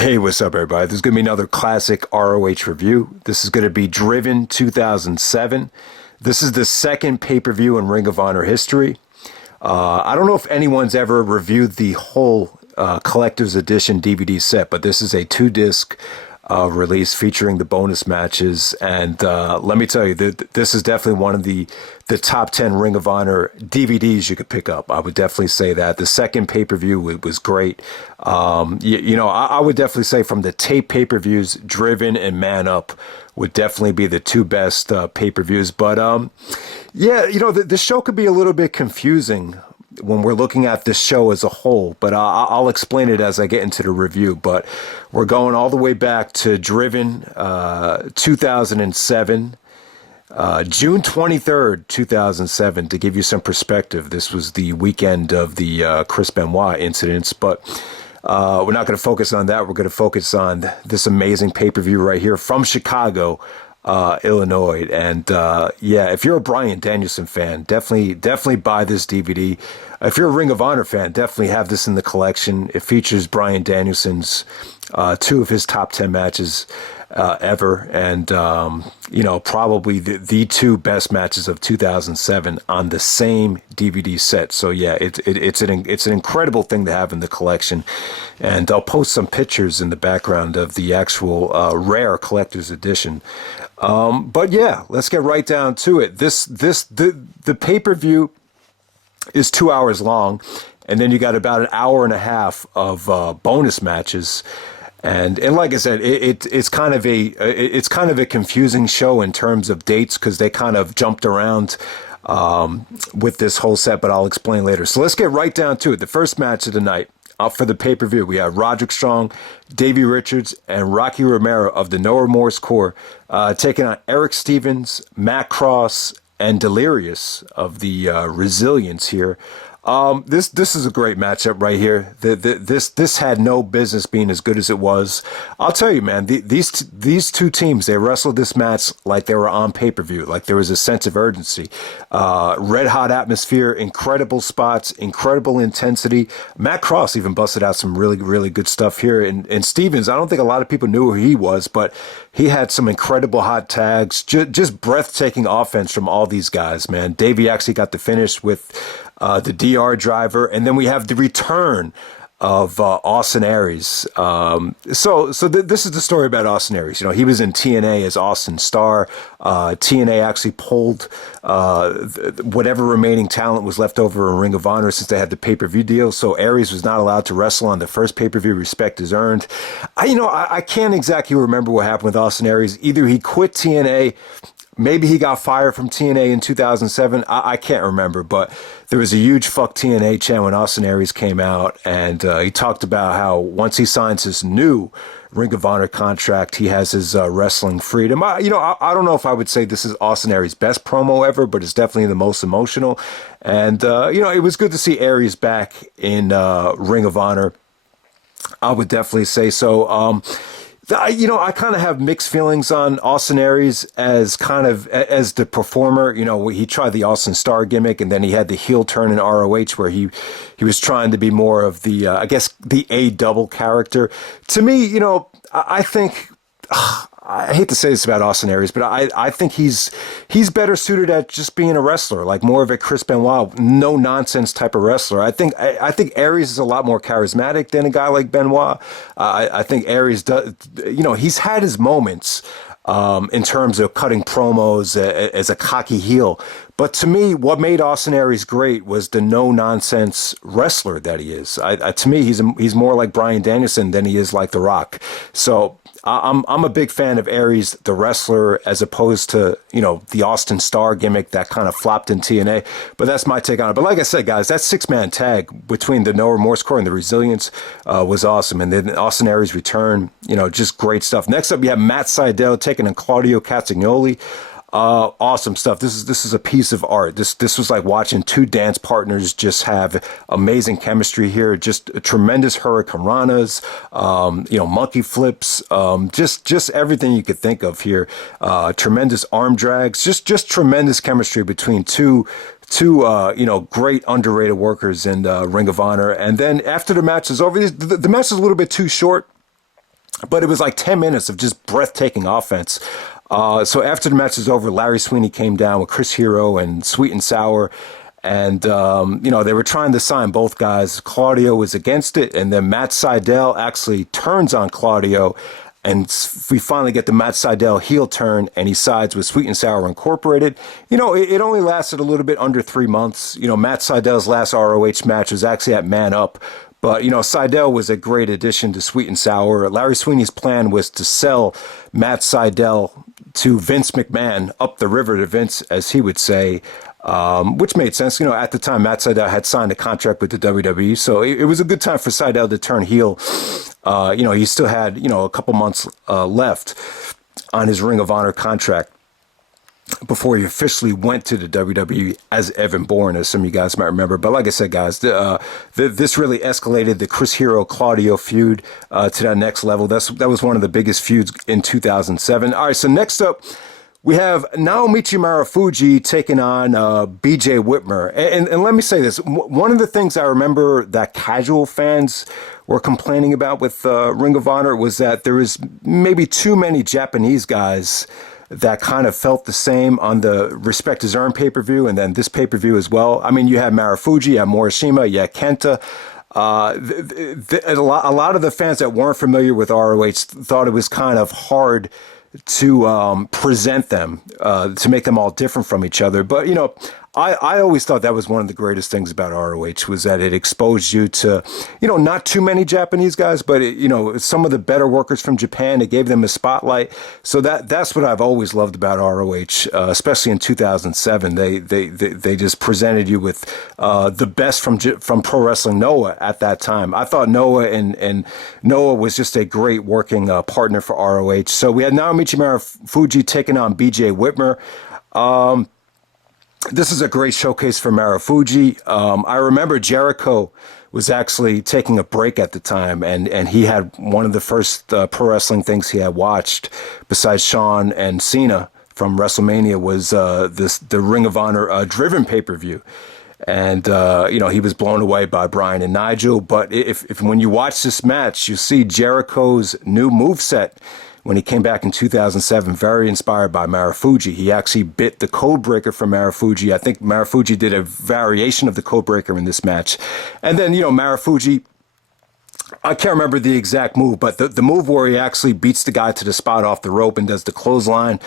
Hey, what's up, everybody? This is going to be another classic ROH review. This is going to be Driven 2007. This is the second pay-per-view in Ring of Honor history. I don't know if anyone's ever reviewed the whole collector's edition DVD set, but this is a 2-disc release featuring the bonus matches. And let me tell you, this is definitely one of the top 10 Ring of Honor DVDs you could pick up. I would definitely say that. The second pay-per-view was great. I would definitely say from the tape pay-per-views, Driven and Man Up would definitely be the two best pay-per-views. But the show could be a little bit confusing when we're looking at this show as a whole, but I'll explain it as I get into the review. But we're going all the way back to Driven 2007, June 23rd, 2007, to give you some perspective. This was the weekend of the Chris Benoit incidents, but we're not going to focus on that. We're going to focus on this amazing pay-per-view right here from Chicago, Illinois. And if you're a Bryan Danielson fan, definitely buy this DVD. If you're a Ring of Honor fan, definitely have this in the collection. It features Bryan Danielson's two of his top 10 matches ever, and probably the two best matches of 2007 on the same DVD set. So yeah, it's an incredible thing to have in the collection, and I'll post some pictures in the background of the actual rare collector's edition. But yeah, let's get right down to it. The pay-per-view is 2 hours long, and then you got about an hour and a half of bonus matches. And like I said, it's kind of a confusing show in terms of dates because they kind of jumped around with this whole set, but I'll explain later. So let's get right down to it. The first match of the night for the pay-per-view, we have Roderick Strong, Davey Richards, and Rocky Romero of the No Remorse Corps taking on Erick Stevens, Matt Cross, and Delirious of the Resilience here. This is a great matchup right here. This had no business being as good as it was. I'll tell you, man, these two teams, they wrestled this match like they were on pay-per-view, like there was a sense of urgency. Red hot atmosphere, incredible spots, incredible intensity. Matt Cross even busted out some really, really good stuff here. And Stevens, I don't think a lot of people knew who he was, but he had some incredible hot tags, just breathtaking offense from all these guys, man. Davey actually got the finish with the DR driver, and then we have the return of Austin Aries. This is the story about Austin Aries. You know, he was in TNA as Austin Starr. TNA actually pulled whatever remaining talent was left over in Ring of Honor since they had the pay-per-view deal. So Aries was not allowed to wrestle on the first pay-per-view. Respect is earned. I can't exactly remember what happened with Austin Aries. Either he quit TNA, maybe he got fired from TNA in 2007. I can't remember, but there was a huge fuck TNA chant when Austin Aries came out, and he talked about how once he signs his new Ring of Honor contract, he has his wrestling freedom. I don't know if I would say this is Austin Aries' best promo ever, but it's definitely the most emotional. And, it was good to see Aries back in Ring of Honor. I would definitely say so. I kind of have mixed feelings on Austin Aries as the performer. He tried the Austin Starr gimmick, and then he had the heel turn in ROH where he was trying to be more of the, the A double character. To me, I think, I hate to say this about Austin Aries, but I think he's better suited at just being a wrestler, like more of a Chris Benoit, no nonsense type of wrestler. I think Aries is a lot more charismatic than a guy like Benoit. I think Aries does, he's had his moments in terms of cutting promos as a cocky heel. But to me, what made Austin Aries great was the no-nonsense wrestler that he is. To me, he's more like Bryan Danielson than he is like The Rock. So I'm a big fan of Aries, the wrestler, as opposed to, the Austin Starr gimmick that kind of flopped in TNA. But that's my take on it. But like I said, guys, that 6-man tag between the No Remorse Corps and the Resilience was awesome. And then Austin Aries' return, just great stuff. Next up, you have Matt Sydal taking on Claudio Castagnoli. Awesome stuff. This is a piece of art. This was like watching two dance partners just have amazing chemistry here. Just tremendous hurricanranas, monkey flips, just everything you could think of here. Tremendous arm drags, just tremendous chemistry between two great underrated workers in Ring of Honor. And then after the match is over, the match is a little bit too short. But it was like 10 minutes of just breathtaking offense. So after the match was over, Larry Sweeney came down with Chris Hero and Sweet and Sour. And, they were trying to sign both guys. Claudio was against it. And then Matt Sydal actually turns on Claudio. And we finally get the Matt Sydal heel turn, and he sides with Sweet and Sour Incorporated. It only lasted a little bit under 3 months. Matt Sydal's last ROH match was actually at Man Up. But, Sydal was a great addition to Sweet and Sour. Larry Sweeney's plan was to sell Matt Sydal to Vince McMahon, up the river to Vince, as he would say, which made sense. At the time, Matt Sydal had signed a contract with the WWE, so it was a good time for Sydal to turn heel. He still had, a couple months left on his Ring of Honor contract before he officially went to the WWE as Evan Bourne, as some of you guys might remember. But like I said, guys, this really escalated the Chris Hero-Claudio feud to that next level. That was one of the biggest feuds in 2007. All right, so next up, we have Naomichi Marufuji taking on BJ Whitmer. And let me say this. One of the things I remember that casual fans were complaining about with Ring of Honor was that there was maybe too many Japanese guys that kind of felt the same on the Respect Is Earned pay-per-view and then this pay-per-view as well. I mean, you had Marufuji, you had Morishima, you had Kenta. A lot of the fans that weren't familiar with ROH thought it was kind of hard to present them, to make them all different from each other. But, I always thought that was one of the greatest things about ROH was that it exposed you to, not too many Japanese guys, but, some of the better workers from Japan. It gave them a spotlight. So that's what I've always loved about ROH, especially in 2007. They just presented you with the best from Pro Wrestling Noah at that time. I thought Noah and Noah was just a great working partner for ROH. So we had Naomichi Marufuji taking on BJ Whitmer. This is a great showcase for Marufuji. I remember Generico was actually taking a break at the time, and he had one of the first pro wrestling things he had watched, besides Shawn and Cena from WrestleMania, was the Ring of Honor Driven pay-per-view. And, he was blown away by Bryan and Nigel. But if when you watch this match, you see Jericho's new moveset when he came back in 2007, very inspired by Marufuji. He actually bit the Codebreaker from Marufuji. I think Marufuji did a variation of the Codebreaker in this match. And then, Marufuji, I can't remember the exact move, but the move where he actually beats the guy to the spot off the rope and does the clothesline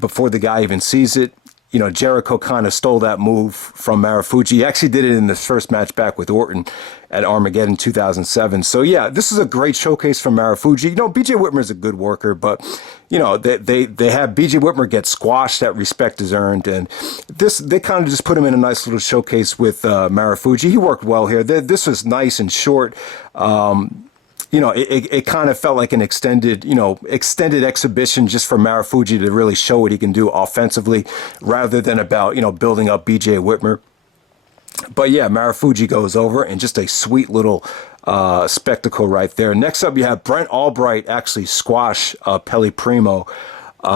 before the guy even sees it. Generico kind of stole that move from Marufuji. He actually did it in his first match back with Orton at Armageddon 2007. So, yeah, this is a great showcase from Marufuji. BJ Whitmer is a good worker, but, they have BJ Whitmer get squashed at Respect Is Earned. And they kind of just put him in a nice little showcase with Marufuji. He worked well here. This was nice and short. It kind of felt like an extended exhibition just for Marufuji to really show what he can do offensively rather than about, building up BJ Whitmer. But yeah, Marufuji goes over and just a sweet little spectacle right there. Next up, you have Brent Albright actually squash Pelle Primeau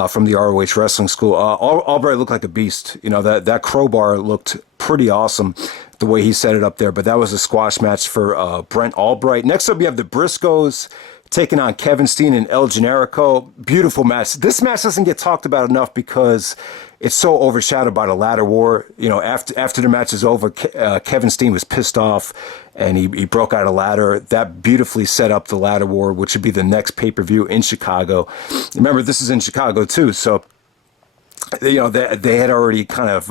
from the ROH Wrestling School. Albright looked like a beast. That crowbar looked pretty awesome the way he set it up there. But that was a squash match for Brent Albright. Next up, you have the Briscoes taking on Kevin Steen and El Generico. Beautiful match. This match doesn't get talked about enough because it's so overshadowed by the ladder war. After the match is over, Kevin Steen was pissed off and he broke out a ladder. That beautifully set up the ladder war, which would be the next pay-per-view in Chicago. Remember, this is in Chicago too, so they had already kind of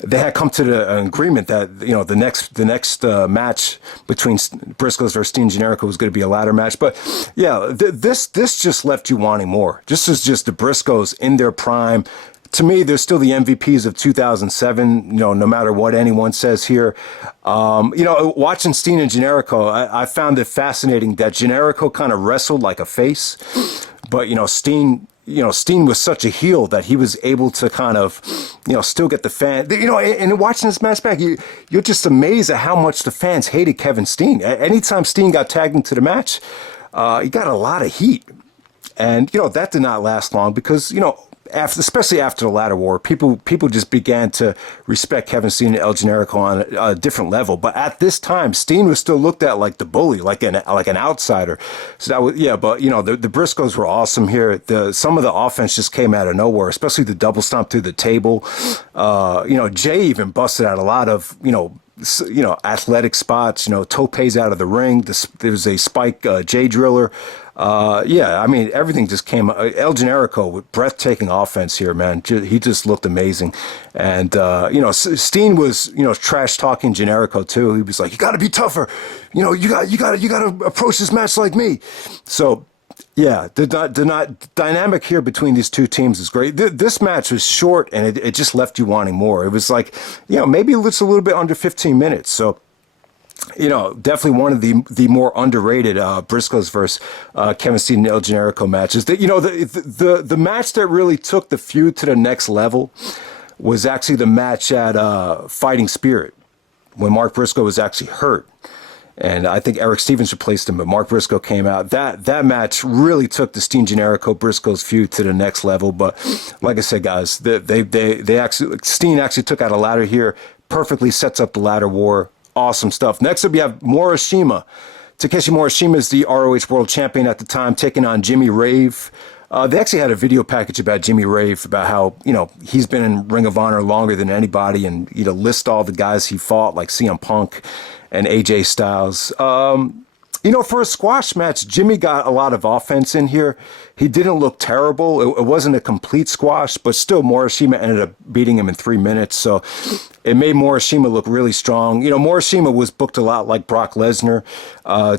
they had come to an agreement that the next match between Briscoes versus Steen and Generico was going to be a ladder match. But yeah, this just left you wanting more. This is just the Briscoes in their prime. To me, they're still the MVPs of 2007, no matter what anyone says here. Watching Steen and Generico, I found it fascinating that Generico kind of wrestled like a face, but Steen was such a heel that he was able to kind of, still get the fan. And watching this match back, you're just amazed at how much the fans hated Kevin Steen. Anytime Steen got tagged into the match, he got a lot of heat. And, that did not last long because, especially after the ladder war, people just began to respect Kevin Steen and El Generico on a different level. But at this time, Steen was still looked at like the bully, like an outsider. So that was, yeah. But the Briscoes were awesome here. Some of the offense just came out of nowhere, especially the double stomp through the table. Jay even busted out a lot of athletic spots, topes out of the ring. There was a spike J driller. Everything just came. El Generico with breathtaking offense here, man. He just looked amazing. And, Steen was, trash talking Generico too. He was like, you got to be tougher. You got to approach this match like me. So, yeah, the dynamic here between these two teams is great. This match was short, and it just left you wanting more. It was like, maybe it's a little bit under 15 minutes. So, definitely one of the more underrated Briscoes versus Kevin Steen and El Generico matches. The match that really took the feud to the next level was actually the match at Fighting Spirit when Mark Briscoe was actually hurt. And I think Erick Stevens replaced him, but Mark Briscoe came out. That match really took the Steen Generico Briscoes feud to the next level. But like I said, guys, Steen actually took out a ladder here, perfectly sets up the ladder war. Awesome stuff. Next up, you have Morishima. Takeshi Morishima is the ROH World Champion at the time, taking on Jimmy Rave. They actually had a video package about Jimmy Rave, about how, he's been in Ring of Honor longer than anybody, and, list all the guys he fought, like CM Punk and AJ Styles. For a squash match, Jimmy got a lot of offense in here. He didn't look terrible. It wasn't a complete squash, but still Morishima ended up beating him in 3 minutes. So it made Morishima look really strong. Morishima was booked a lot like Brock Lesnar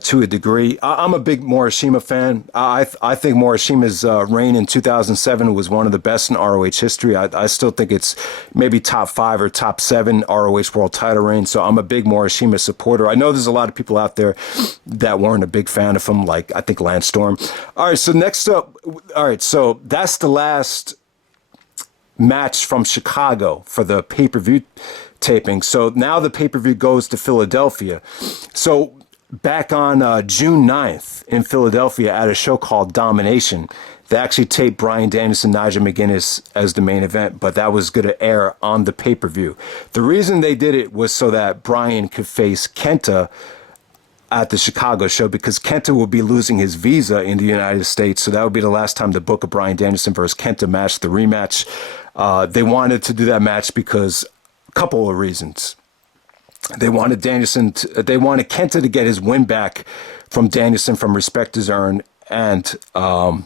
to a degree. I'm a big Morishima fan. I think Morishima's reign in 2007 was one of the best in ROH history. I still think it's maybe top 5 or top 7 ROH world title reign. So I'm a big Morishima supporter. I know there's a lot of people out there that weren't a big fan of him, like I think Lance Storm. All right, so next up, so that's the last match from Chicago for the pay-per-view taping. So now the pay-per-view goes to Philadelphia. So back on June 9th in Philadelphia at a show called Domination, they actually taped Bryan Danielson, Nigel McGuinness as the main event, but that was going to air on the pay-per-view. The reason they did it was so that Bryan could face Kenta at the Chicago show, because Kenta will be losing his visa in the United States. So that would be the last time to book a Bryan Danielson versus Kenta match, the rematch. They wanted to do that match because a couple of reasons. They wanted Kenta to get his win back from Danielson from Respect Is Earned, and they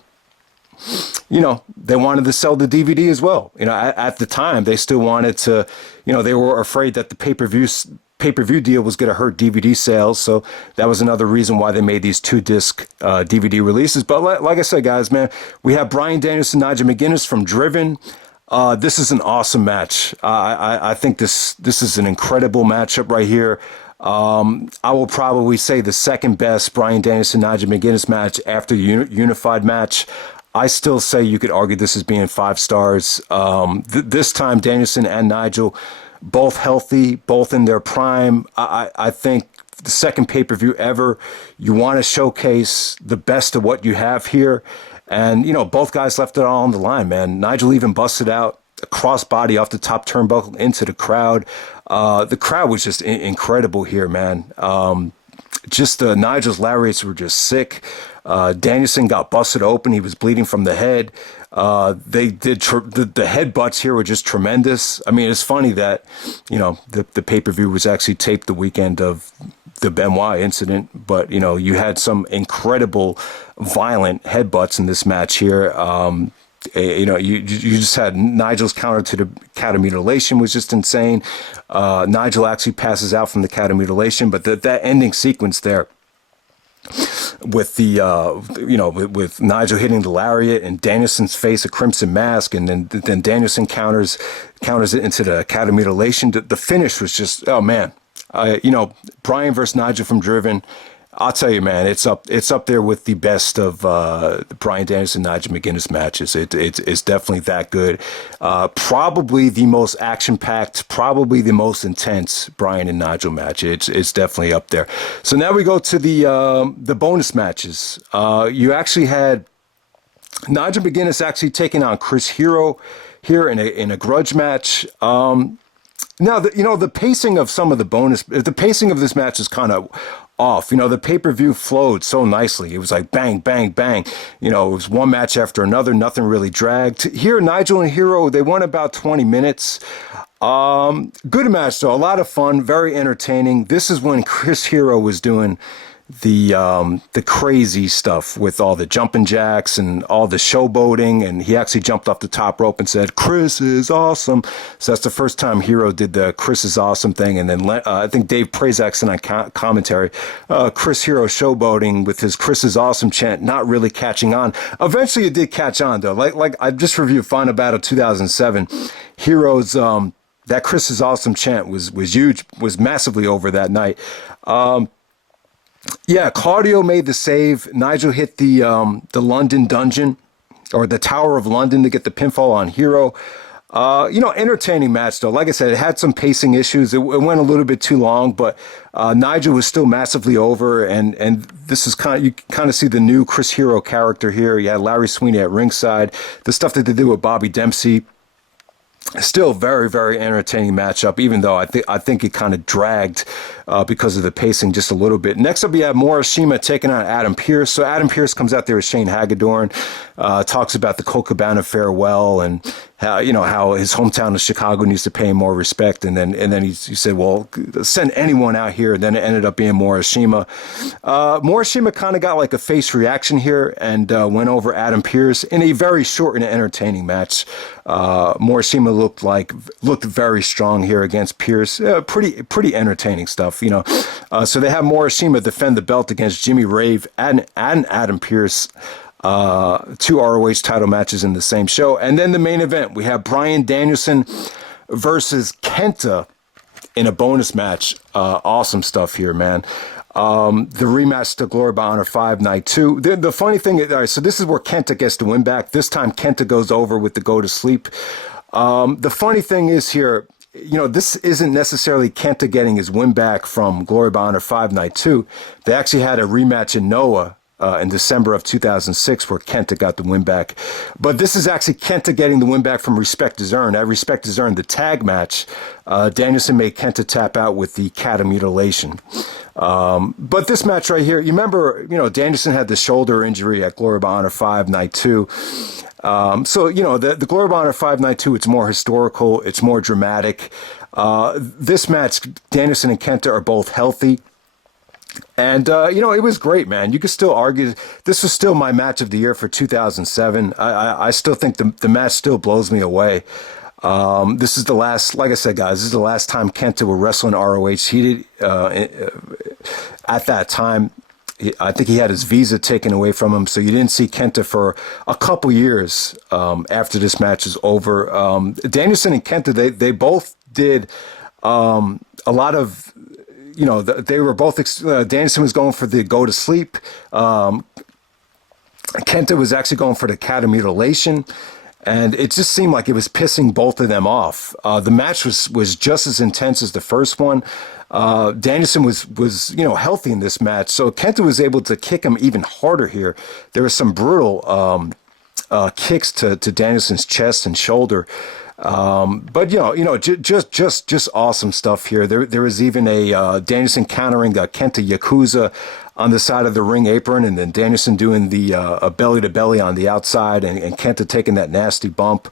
wanted to sell the DVD as well. At the time, they still wanted to, they were afraid that the pay-per-view deal was going to hurt DVD sales, so that was another reason why they made these 2-disc DVD releases. But like I said, guys, man, we have Bryan Danielson, Nigel McGuinness from Driven. This is an awesome match. I think this is an incredible matchup right here. I will probably say the second best Bryan Danielson, Nigel McGuinness match after the unified match. I still say you could argue this as being 5 stars. This time, Danielson and Nigel, both healthy, both in their prime. I think the second pay-per-view ever, you want to showcase the best of what you have here. And, both guys left it all on the line, man. Nigel even busted out a crossbody off the top turnbuckle into the crowd. The crowd was just incredible here, man. Nigel's lariats were just sick. Danielson got busted open. He was bleeding from the head. They did the headbutts here were just tremendous. I mean, it's funny that, the pay-per-view was actually taped the weekend of the Benoit incident, but, you had some incredible violent headbutts in this match here. You just had Nigel's counter to the cat of mutilation was just insane. Nigel actually passes out from the cat of mutilation, but that ending sequence there with the with Nigel hitting the lariat and Danielson's face a crimson mask, and then Danielson counters it into the cat of mutilation. The finish was just, oh man, Bryan versus Nigel from Driven. I'll tell you, man, it's up there with the best of the Bryan Danielson, Nigel McGuinness matches. It's definitely that good. Probably the most action-packed, probably the most intense Bryan and Nigel match. It's definitely up there. So now we go to the bonus matches. You actually had Nigel McGuinness actually taking on Chris Hero here in a grudge match. Now, the pacing of the pacing of this match is kind of off. The pay-per-view flowed so nicely. It was like bang, bang, bang. It was one match after another. Nothing really dragged. Here, Nigel and Hero, they went about 20 minutes. Good match, though. A lot of fun, very entertaining. This is when Chris Hero was doing the crazy stuff with all the jumping jacks and all the showboating, and he actually jumped off the top rope and said, "Chris is awesome." So that's the first time Hero did the "Chris is awesome" thing, and then I think Dave Prazak's on commentary, Chris Hero showboating with his "Chris is awesome" chant, not really catching on. Eventually, it did catch on though. Like I just reviewed Final Battle 2007, Hero's that "Chris is awesome" chant was huge, was massively over that night. Yeah, Claudio made the save. Nigel hit the London Dungeon, or the Tower of London, to get the pinfall on Hero. Entertaining match though. Like I said, it had some pacing issues. It went a little bit too long, but Nigel was still massively over. And this is you kind of see the new Chris Hero character here. You had Larry Sweeney at ringside. The stuff that they did with Bobby Dempsey. Still very, very entertaining matchup, even though I think it kind of dragged because of the pacing just a little bit. Next up, we have Morishima taking on Adam Pearce. So Adam Pearce comes out there with Shane Hagedorn, talks about the Colt Cabana farewell and how his hometown of Chicago needs to pay him more respect. And then he said, well, send anyone out here. And then it ended up being Morishima. Morishima kind of got like a face reaction here and went over Adam Pearce in a very short and entertaining match. Morishima looked very strong here against Pearce. Pretty entertaining stuff, So they have Morishima defend the belt against Jimmy Rave and Adam Pearce. 2 ROH title matches in the same show. And then the main event, we have Bryan Danielson versus Kenta in a bonus match. Awesome stuff here, man. The rematch to Glory by Honor 5 Night 2. The funny thing is, all right, so this is where Kenta gets the win back. This time Kenta goes over with the go to sleep. The funny thing is here, this isn't necessarily Kenta getting his win back from Glory by Honor 5 Night 2. They actually had a rematch in Noah in December of 2006 where Kenta got the win back. But this is actually Kenta getting the win back from Respect is Earned. At Respect is Earned, the tag match, Danielson made Kenta tap out with the cat of mutilation. But this match right here, you remember, Danielson had the shoulder injury at Glory by Honor 5 Night 2. So, the Glory by Honor 5 Night 2, it's more historical, it's more dramatic. This match, Danielson and Kenta are both healthy. And, it was great, man. You could still argue this was still my match of the year for 2007. I still think the match still blows me away. This is the last, like I said, guys, this is the last time Kenta will wrestle in ROH. He did, at that time, I think he had his visa taken away from him. So you didn't see Kenta for a couple years after this match is over. Danielson and Kenta, they both did a lot of, they were both, Danielson was going for the go to sleep. Kenta was actually going for the cat of mutilation. And it just seemed like it was pissing both of them off. The match was just as intense as the first one. Danielson was healthy in this match. So Kenta was able to kick him even harder here. There were some brutal kicks to Danielson's chest and shoulder. But just awesome stuff here. There was even a Danielson countering Kenta Yakuza on the side of the ring apron, and then Danielson doing the belly to belly on the outside, and Kenta taking that nasty bump.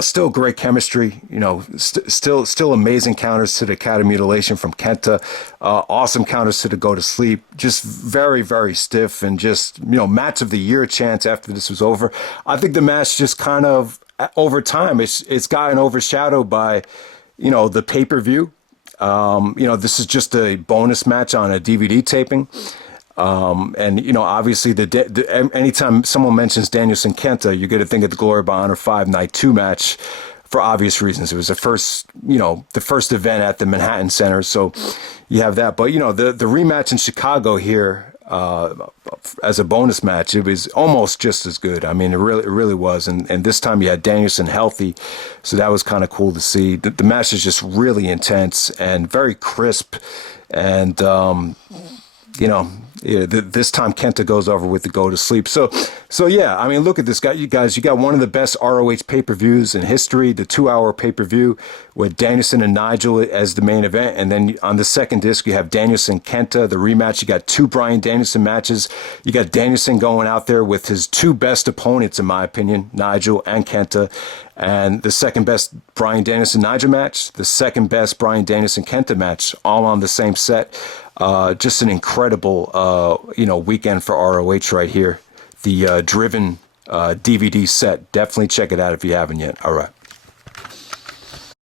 Still great chemistry. Still amazing counters to the cat of mutilation from Kenta. Awesome counters to the go to sleep. Just very, very stiff, and just match of the year chance after this was over. I think the match just kind of over time it's gotten overshadowed by the pay-per-view. This is just a bonus match on a DVD taping. And obviously anytime someone mentions Danielson Kenta, you're going to think of the Glory by Honor 5 Night 2 match for obvious reasons. It was the first event at the Manhattan Center. So you have that, but the rematch in Chicago here, as a bonus match, it was almost just as good. I mean, it really was. And this time you had Danielson healthy. So that was kind of cool to see. The match is just really intense and very crisp. And, Yeah, this time Kenta goes over with the go to sleep. So yeah, I mean, look at this guy, you guys. You got one of the best ROH pay-per-views in history, the 2-hour pay-per-view with Danielson and Nigel as the main event, and then on the second disc you have Danielson Kenta, the rematch. You got 2 Bryan Danielson matches. You got Danielson going out there with his 2 best opponents, in my opinion, Nigel and Kenta. And the second best Bryan Danielson Nigel match, the second best Bryan Danielson Kenta match, all on the same set. Just an incredible, weekend for ROH right here. The Driven DVD set. Definitely check it out if you haven't yet. All right.